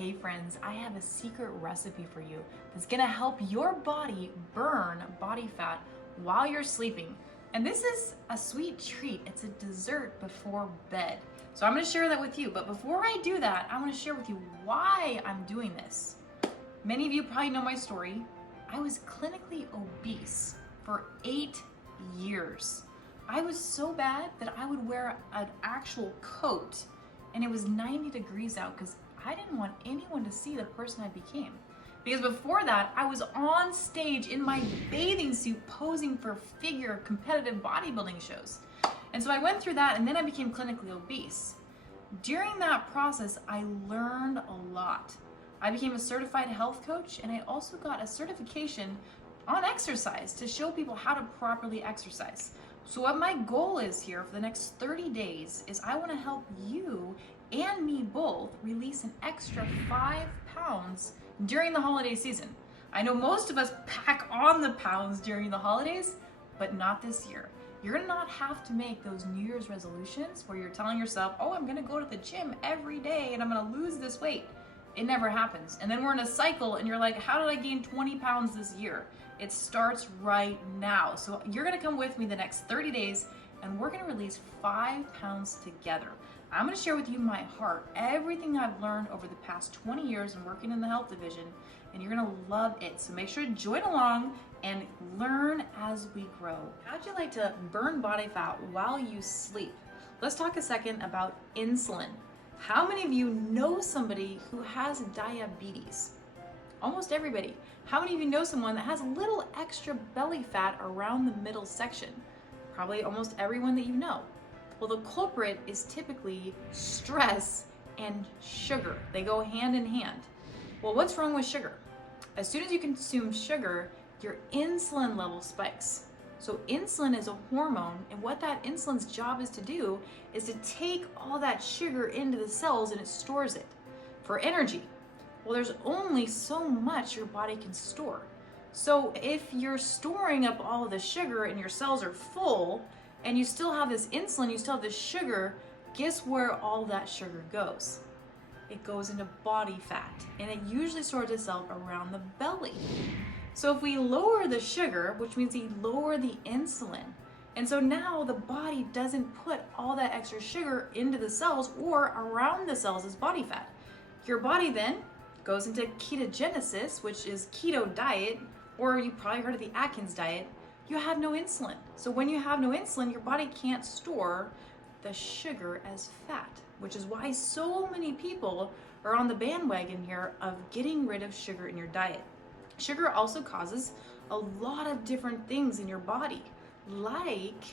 Hey friends, I have a secret recipe for you that's gonna help your body burn body fat while you're sleeping. And this is a sweet treat. It's a dessert before bed. So I'm gonna share that with you. But before I do that, I wanna share with you why I'm doing this. Many of you probably know my story. I was clinically obese for 8 years. I was so bad that I would wear an actual coat and it was 90 degrees out because I didn't want anyone to see the person I became. Because before that, I was on stage in my bathing suit posing for figure competitive bodybuilding shows. And so I went through that and then I became clinically obese. During that process, I learned a lot. I became a certified health coach and I also got a certification on exercise to show people how to properly exercise. So what my goal is here for the next 30 days is I want to help you and me both release an extra 5 pounds during the holiday season. I know most of us pack on the pounds during the holidays, but not this year. You're gonna not have to make those New Year's resolutions where you're telling yourself, oh, I'm gonna go to the gym every day and I'm gonna lose this weight. It never happens. And then we're in a cycle and you're like, how did I gain 20 pounds this year? It starts right now. So you're gonna come with me the next 30 days and we're gonna release 5 pounds together. I'm gonna share with you my heart, everything I've learned over the past 20 years in working in the health division, and you're gonna love it. So make sure to join along and learn as we grow. How'd you like to burn body fat while you sleep? Let's talk a second about insulin. How many of you know somebody who has diabetes? Almost everybody. How many of you know someone that has a little extra belly fat around the middle section? Probably almost everyone that you know. Well, the culprit is typically stress and sugar. They go hand in hand. Well, what's wrong with sugar? As soon as you consume sugar, your insulin level spikes. So insulin is a hormone, and what that insulin's job is to do is to take all that sugar into the cells and it stores it for energy. Well, there's only so much your body can store. So if you're storing up all of the sugar and your cells are full, and you still have this insulin, you still have this sugar, guess where all that sugar goes? It goes into body fat, and it usually stores itself around the belly. So if we lower the sugar, which means we lower the insulin, and so now the body doesn't put all that extra sugar into the cells or around the cells as body fat. Your body then goes into ketogenesis, which is keto diet, or you probably heard of the Atkins diet. You have no insulin. So when you have no insulin, your body can't store the sugar as fat, which is why so many people are on the bandwagon here of getting rid of sugar in your diet. Sugar also causes a lot of different things in your body, like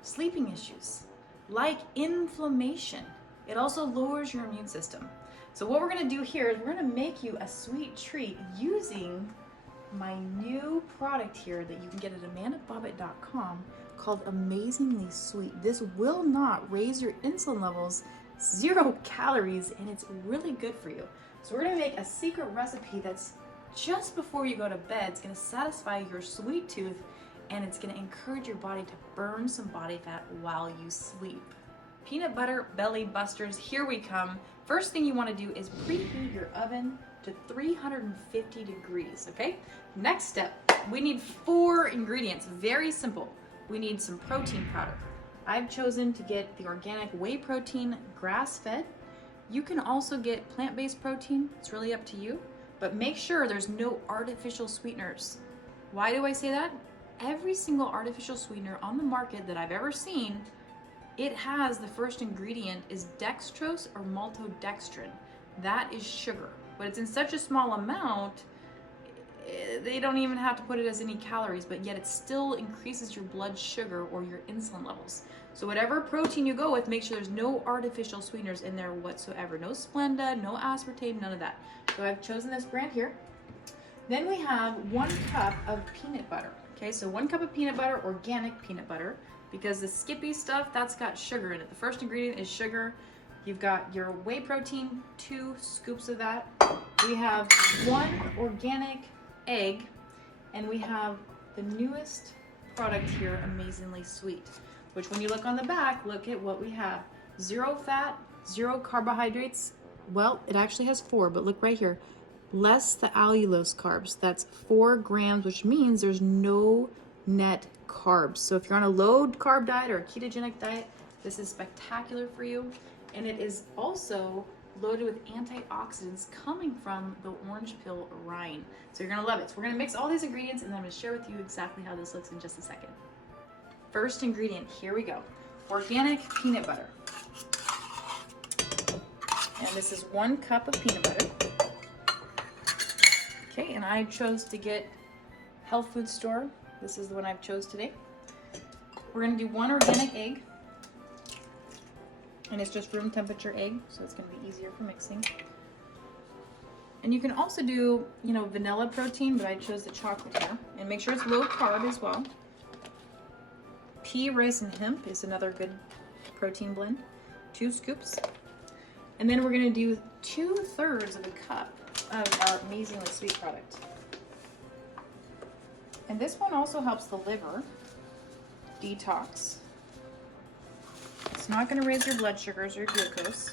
sleeping issues, like inflammation. It also lowers your immune system. So what we're gonna do here is we're gonna make you a sweet treat using my new product here that you can get at amandabobbitt.com called Amazingly Sweet. This will not raise your insulin levels, 0 calories, and it's really good for you. So we're gonna make a secret recipe that's just before you go to bed. It's gonna satisfy your sweet tooth and it's gonna encourage your body to burn some body fat while you sleep. Peanut butter belly busters, here we come. First thing you wanna do is preheat your oven to 350 degrees, okay? Next step, we need 4 ingredients, very simple. We need some protein powder. I've chosen to get the organic whey protein, grass-fed. You can also get plant-based protein, it's really up to you, but make sure there's no artificial sweeteners. Why do I say that? Every single artificial sweetener on the market that I've ever seen, it has the first ingredient is dextrose or maltodextrin. That is sugar. But it's in such a small amount, they don't even have to put it as any calories, but yet it still increases your blood sugar or your insulin levels. So whatever protein you go with, make sure there's no artificial sweeteners in there whatsoever. No Splenda, no aspartame, none of that. So I've chosen this brand here. Then we have 1 cup of peanut butter. Okay, so 1 cup of peanut butter, organic peanut butter, because the Skippy stuff, that's got sugar in it. The first ingredient is sugar. You've got your whey protein, 2 scoops of that. We have 1 organic egg, and we have the newest product here, Amazingly Sweet, which when you look on the back, look at what we have. 0 fat, 0 carbohydrates, well, it actually has 4, but look right here. Less the allulose carbs. That's 4 grams, which means there's no net carbs. So if you're on a low carb diet or a ketogenic diet, this is spectacular for you. And it is also loaded with antioxidants coming from the orange peel rind. So you're gonna love it. So we're gonna mix all these ingredients and then I'm gonna share with you exactly how this looks in just a second. First ingredient, here we go. Organic peanut butter. And this is 1 cup of peanut butter. Okay, and I chose to get health food store. This is the one I've chose today. We're gonna do 1 organic egg. And it's just room temperature egg, so it's gonna be easier for mixing. And you can also do, you know, vanilla protein, but I chose the chocolate here. And make sure it's low carb as well. Pea, rice, and hemp is another good protein blend. 2 scoops. And then we're gonna do 2/3 of a cup of our amazingly sweet product. And this one also helps the liver detox. It's not gonna raise your blood sugars or glucose.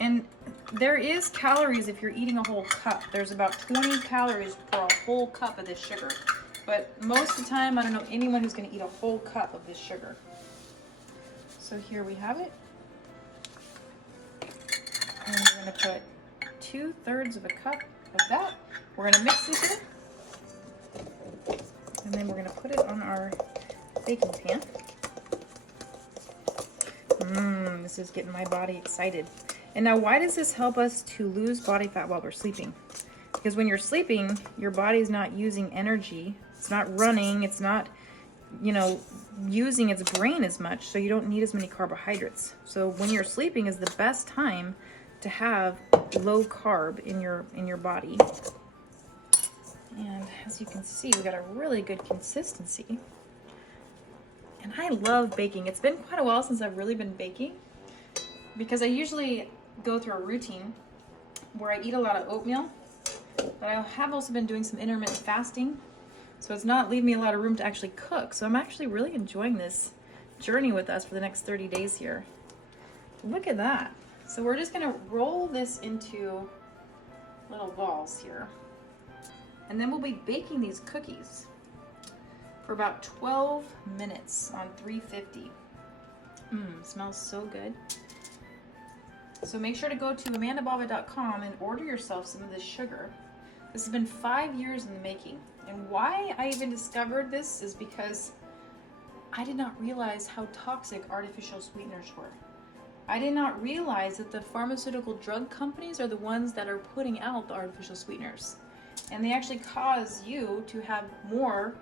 And there is calories if you're eating a whole cup. There's about 20 calories per a whole cup of this sugar. But most of the time, I don't know anyone who's gonna eat a whole cup of this sugar. So here we have it. And we're gonna put 2/3 of a cup of that. We're gonna mix this here. And then we're gonna put it on our baking pan. This is getting my body excited. And now why does this help us to lose body fat while we're sleeping? Because when you're sleeping, your body's not using energy. It's not running. It's not, you know, using its brain as much. So you don't need as many carbohydrates. So when you're sleeping is the best time to have low carb in your body. And as you can see, we got a really good consistency. And I love baking. It's been quite a while since I've really been baking because I usually go through a routine where I eat a lot of oatmeal, but I have also been doing some intermittent fasting. So it's not leaving me a lot of room to actually cook. So I'm actually really enjoying this journey with us for the next 30 days here. Look at that. So we're just gonna roll this into little balls here. And then we'll be baking these cookies for about 12 minutes on 350. Smells so good. So make sure to go to amandabava.com and order yourself some of this sugar. This has been 5 years in the making. And why I even discovered this is because I did not realize how toxic artificial sweeteners were. I did not realize that the pharmaceutical drug companies are the ones that are putting out the artificial sweeteners. And they actually cause you to have more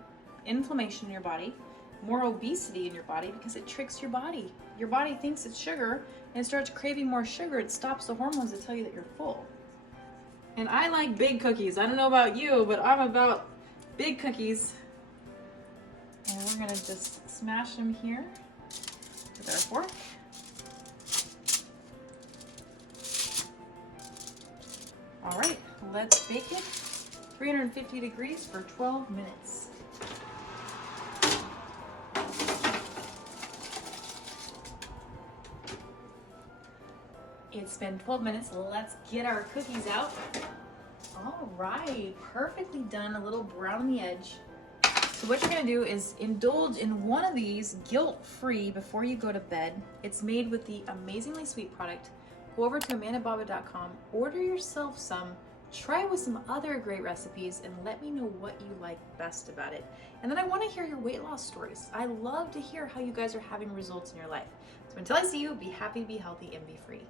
inflammation in your body, more obesity in your body because it tricks your body. Your body thinks it's sugar and it starts craving more sugar. It stops the hormones that tell you that you're full. And I like big cookies. I don't know about you, but I'm about big cookies. And we're gonna just smash them here with our fork. All right, let's bake it 350 degrees for 12 minutes. It's been 12 minutes. Let's get our cookies out. All right, perfectly done, a little brown on the edge. So what you're gonna do is indulge in one of these guilt-free before you go to bed. It's made with the amazingly sweet product. Go over to amandabava.com, order yourself some, try with some other great recipes, and let me know what you like best about it. And then I wanna hear your weight loss stories. I love to hear how you guys are having results in your life. So until I see you, be happy, be healthy, and be free.